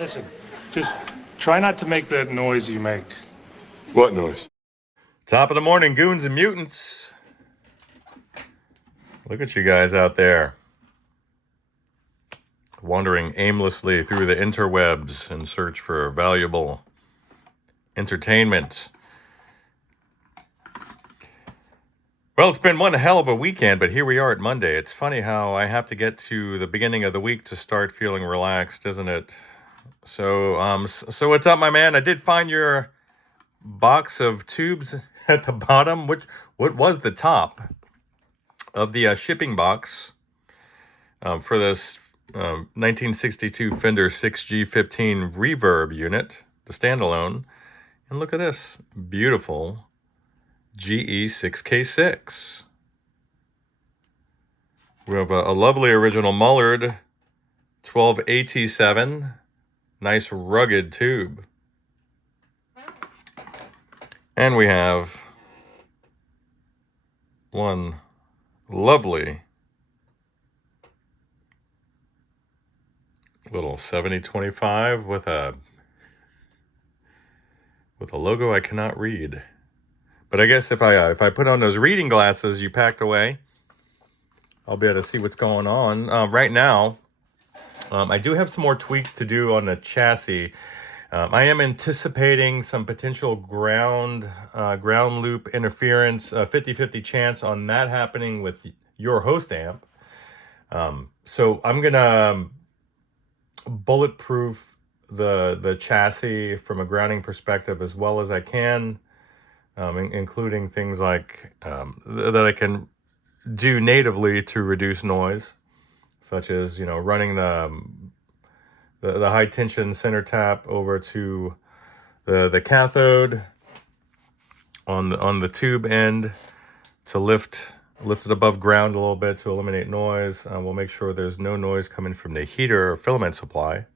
Listen, just try not to make that noise you make. What noise? Top of the morning, goons and mutants. Look at you guys out there, wandering aimlessly through the interwebs in search for valuable entertainment. Well, it's been one hell of a weekend, but here we are at Monday. It's funny how I have to get to the beginning of the week to start feeling relaxed, isn't it? So what's up, my man? I did find your box of tubes at the bottom. What was the top of the shipping box for this 1962 Fender 6G15 reverb unit, the standalone. And look at this beautiful GE 6K6. We have a lovely original Mullard 12AT7. Nice rugged tube. And we have one lovely little 7025 with a logo I cannot read. But I guess if I put on those reading glasses you packed away, I'll be able to see what's going on. Right now, I do have some more tweaks to do on the chassis. I am anticipating some potential ground loop interference, 50-50 chance on that happening with your host amp. So I'm gonna bulletproof the chassis from a grounding perspective as well as I can, including things like that I can do natively to reduce noise, such as running the high tension center tap over to the cathode on the tube end to lift it above ground a little bit to eliminate noise. We'll make sure there's no noise coming from the heater or filament supply.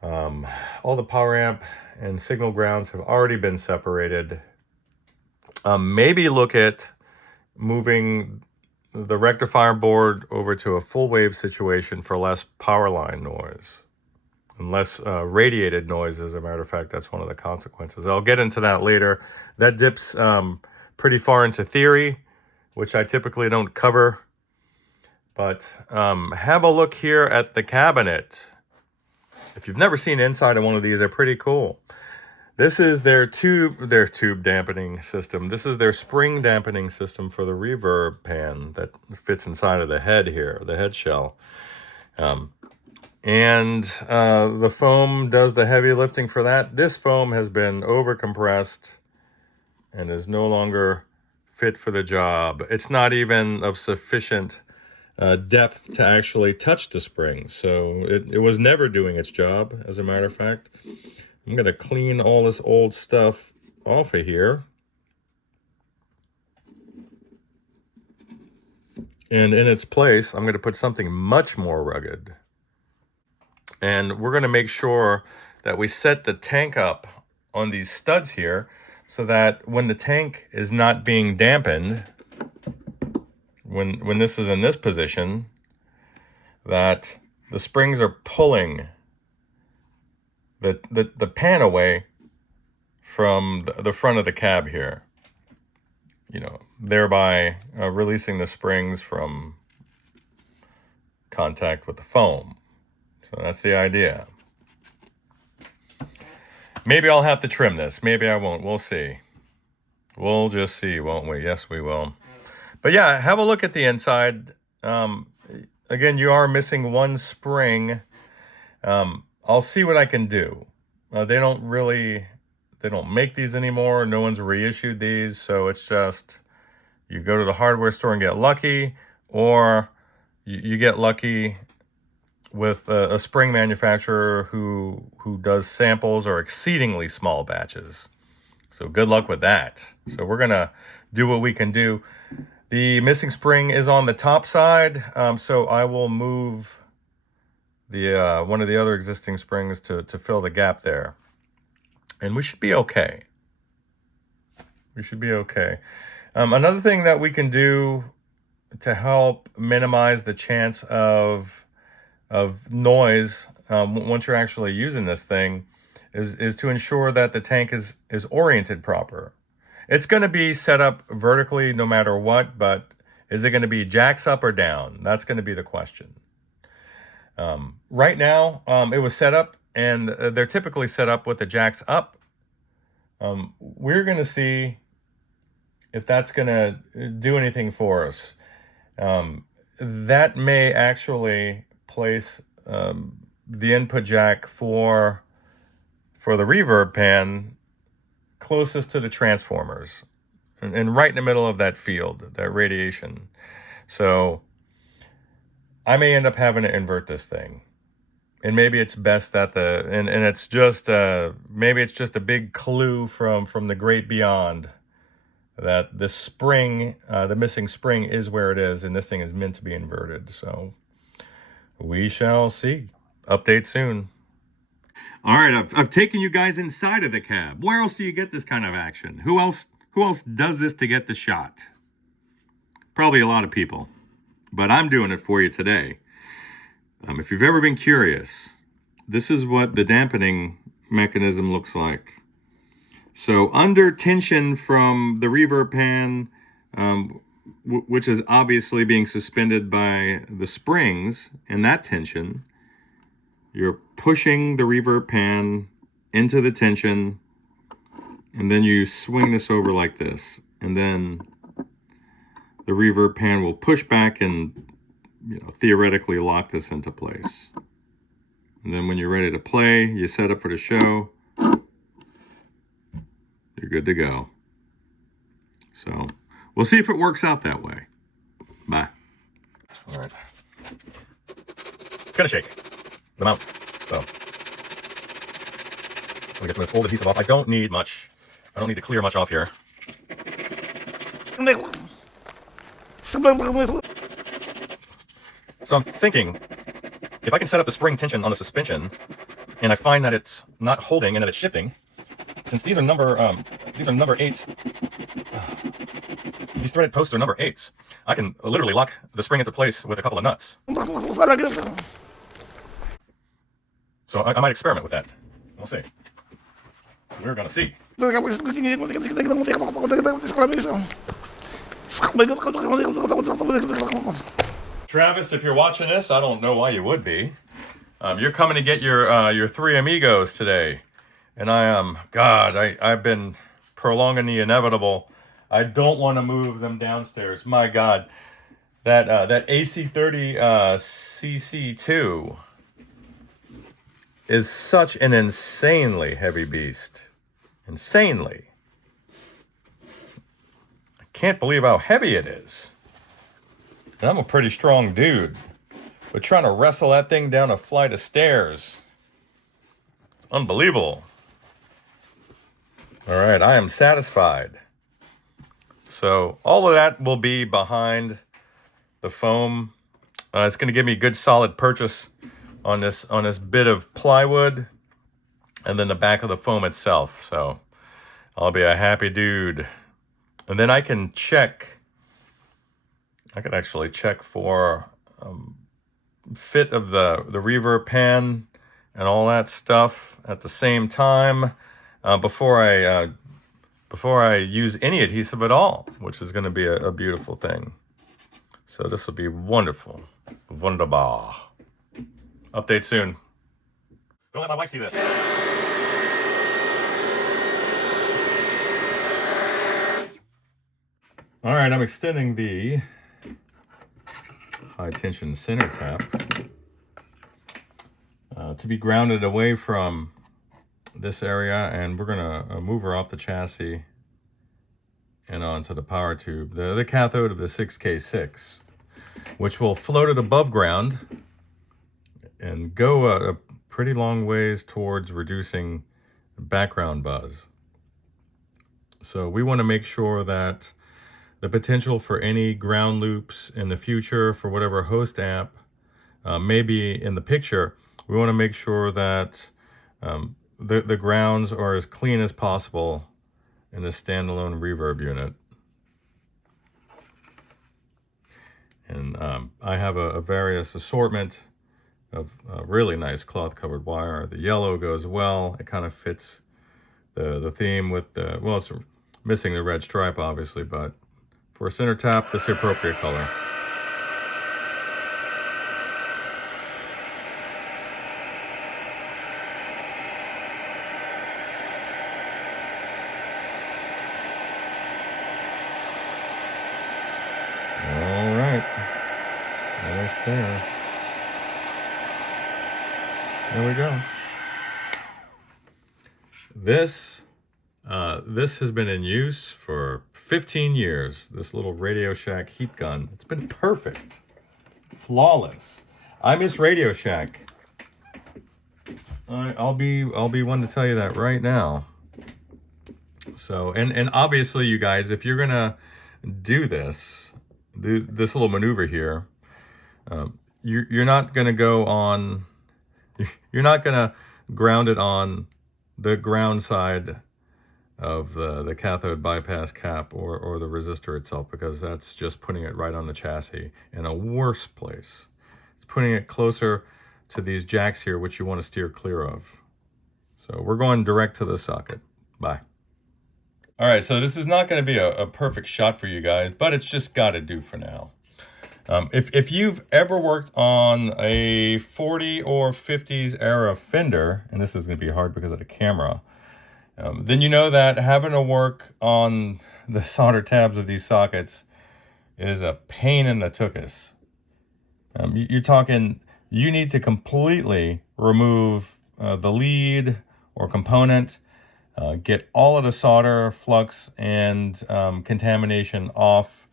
All the power amp and signal grounds have already been separated. Maybe look at moving the rectifier board over to a full wave situation for less power line noise and less radiated noise. As a matter of fact, that's one of the consequences. I'll get into that later. That dips pretty far into theory, which I typically don't cover. But have a look here at the cabinet. If you've never seen inside of one of these, they're pretty cool. This is their tube dampening system. This is their spring dampening system for the reverb pan that fits inside of the head here, the head shell. And the foam does the heavy lifting for that. This foam has been overcompressed and is no longer fit for the job. It's not even of sufficient depth to actually touch the spring. So it was never doing its job, as a matter of fact. I'm going to clean all this old stuff off of here. And in its place, I'm going to put something much more rugged. And we're going to make sure that we set the tank up on these studs here so that when the tank is not being dampened, when this is in this position, that the springs are pulling the pan away from the front of the cab here, thereby releasing the springs from contact with the foam. So that's the idea. Maybe I'll have to trim this. Maybe I won't. We'll see. We'll just see, won't we? Yes, we will. But yeah, have a look at the inside. Again, you are missing one spring. I'll see what I can do. They don't make these anymore. No one's reissued these. So it's just, you go to the hardware store and get lucky, or you get lucky with a spring manufacturer who does samples or exceedingly small batches. So good luck with that. So we're gonna do what we can do. The missing spring is on the top side. So I will move the one of the other existing springs to fill the gap there, and we should be okay. We should be okay. Another thing that we can do to help minimize the chance of noise once you're actually using this thing is to ensure that the tank is oriented proper. It's going to be set up vertically no matter what, but is it going to be jacks up or down? That's going to be the question. Right now, it was set up, and they're typically set up with the jacks up. We're going to see if that's going to do anything for us. That may actually place the input jack for the reverb pan closest to the transformers and right in the middle of that field, that radiation. So I may end up having to invert this thing. And maybe it's best that and it's just maybe it's just a big clue from the great beyond that the spring, the missing spring is where it is, and this thing is meant to be inverted. So we shall see. Update soon. All right, I've taken you guys inside of the cab. Where else do you get this kind of action? Who else does this to get the shot? Probably a lot of people, but I'm doing it for you today. If you've ever been curious, this is what the dampening mechanism looks like. So under tension from the reverb pan, which is obviously being suspended by the springs in that tension, you're pushing the reverb pan into the tension, and then you swing this over like this, and then the reverb pan will push back and theoretically lock this into place. And then when you're ready to play, you set up for the show, you're good to go. So we'll see if it works out that way. Bye. All right. It's gonna shake. The mount. So let me get some of this old adhesive off. I don't need much. I don't need to clear much off here. So I'm thinking, if I can set up the spring tension on the suspension, and I find that it's not holding and that it's shifting, since these are number 8s, these threaded posts are number 8s, I can literally lock the spring into place with a couple of nuts. So I might experiment with that. We'll see. We're gonna see. Travis, if you're watching this, I don't know why you would be. You're coming to get your three amigos today, and I've been prolonging the inevitable. I don't want to move them downstairs. My God, that AC30 CC2 is such an insanely heavy beast. Insanely. I can't believe how heavy it is. And I'm a pretty strong dude. But trying to wrestle that thing down a flight of stairs, it's unbelievable. All right, I am satisfied. So all of that will be behind the foam. It's going to give me a good solid purchase on this bit of plywood, and then the back of the foam itself. So I'll be a happy dude. And then I can check. I could actually check for fit of the reverb pan and all that stuff at the same time before I use any adhesive at all, which is going to be a beautiful thing. So this will be wonderful. Wunderbar. Update soon. Don't let my wife see this. All right, I'm extending the high tension center tap to be grounded away from this area, and we're gonna move her off the chassis and onto the power tube, the cathode of the 6K6, which will float it above ground and go a pretty long ways towards reducing background buzz. So we want to make sure that the potential for any ground loops in the future for whatever host amp may be in the picture, we want to make sure that the grounds are as clean as possible in this standalone reverb unit. And I have a various assortment of really nice cloth covered wire. The yellow goes well. It kind of fits the theme with the, well, it's missing the red stripe obviously, but for a center tap, this is the appropriate color. All right, almost there. There we go. This has been in use for 15 years. This little Radio Shack heat gun. It's been perfect, flawless. I miss Radio Shack. I'll be one to tell you that right now. So, and obviously, you guys, if you're gonna do this little maneuver here, you're not gonna go on. You're not gonna ground it on the ground side of the cathode bypass cap or the resistor itself, because that's just putting it right on the chassis in a worse place. It's putting it closer to these jacks here, which you want to steer clear of. So we're going direct to the socket. Bye. All right, so this is not going to be a perfect shot for you guys, but it's just got to do for now. If you've ever worked on a 40 or 50s era Fender, and this is going to be hard because of the camera, then you know that having to work on the solder tabs of these sockets is a pain in the tuchus. You're talking, you need to completely remove the lead or component, get all of the solder, flux, and contamination off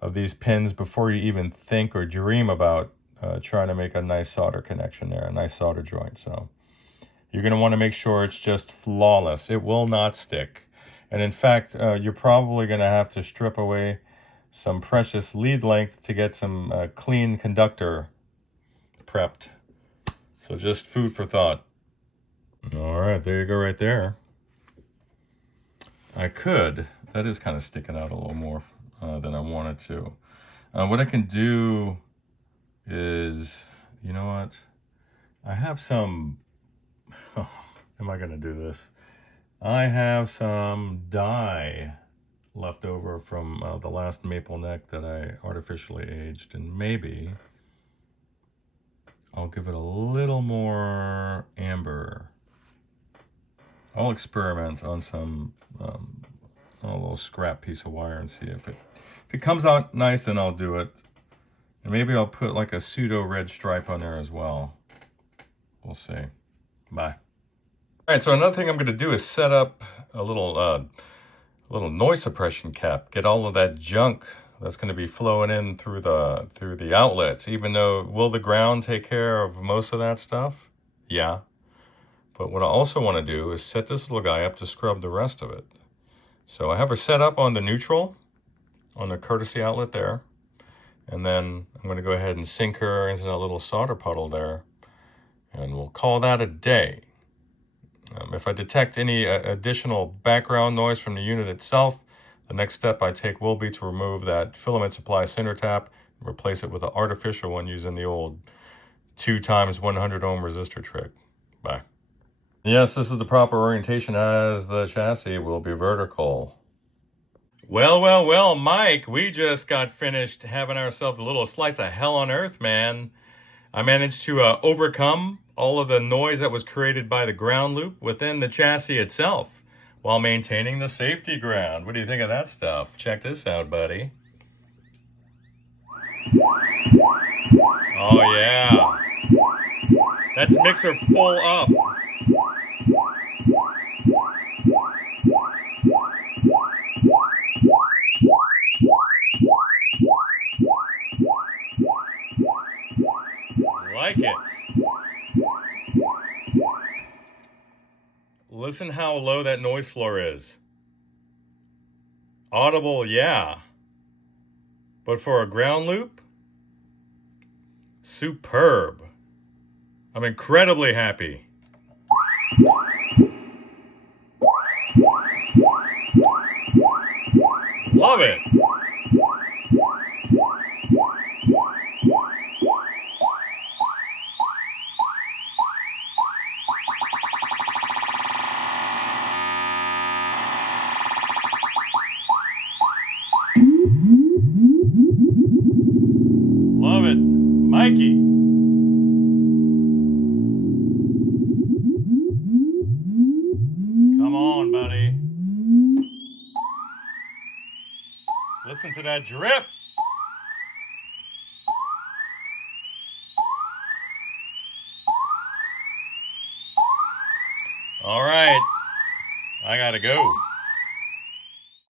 of these pins before you even think or dream about trying to make a nice solder connection there, a nice solder joint. So you're going to want to make sure it's just flawless. It will not stick. And in fact, you're probably going to have to strip away some precious lead length to get some clean conductor prepped. So just food for thought. All right, there you go right there. I could, that is kind of sticking out a little more than I wanted to. What I can do is, you know what? I have some, am I gonna do this? I have some dye left over from the last maple neck that I artificially aged, and maybe I'll give it a little more amber. I'll experiment on some a little scrap piece of wire and see if it comes out nice, then I'll do it. And maybe I'll put like a pseudo red stripe on there as well. We'll see. Bye. All right, so another thing I'm going to do is set up a little noise suppression cap. Get all of that junk that's going to be flowing in through the outlets. Even though, will the ground take care of most of that stuff? Yeah. But what I also want to do is set this little guy up to scrub the rest of it. So I have her set up on the neutral, on the courtesy outlet there. And then I'm going to go ahead and sink her into that little solder puddle there. And we'll call that a day. If I detect any additional background noise from the unit itself, the next step I take will be to remove that filament supply center tap and replace it with an artificial one using the old 2x 100 ohm resistor trick. Bye. Yes, this is the proper orientation, as the chassis will be vertical. Well, Mike, we just got finished having ourselves a little slice of hell on earth, man. I managed to overcome all of the noise that was created by the ground loop within the chassis itself while maintaining the safety ground. What do you think of that stuff? Check this out, buddy. Oh, yeah. That's mixer full up. Like it. Listen how low that noise floor is. Audible, yeah. But for a ground loop, superb. I'm incredibly happy. Love it. Love it. Mikey. Come on, buddy. Listen to that drip. All right. I gotta go.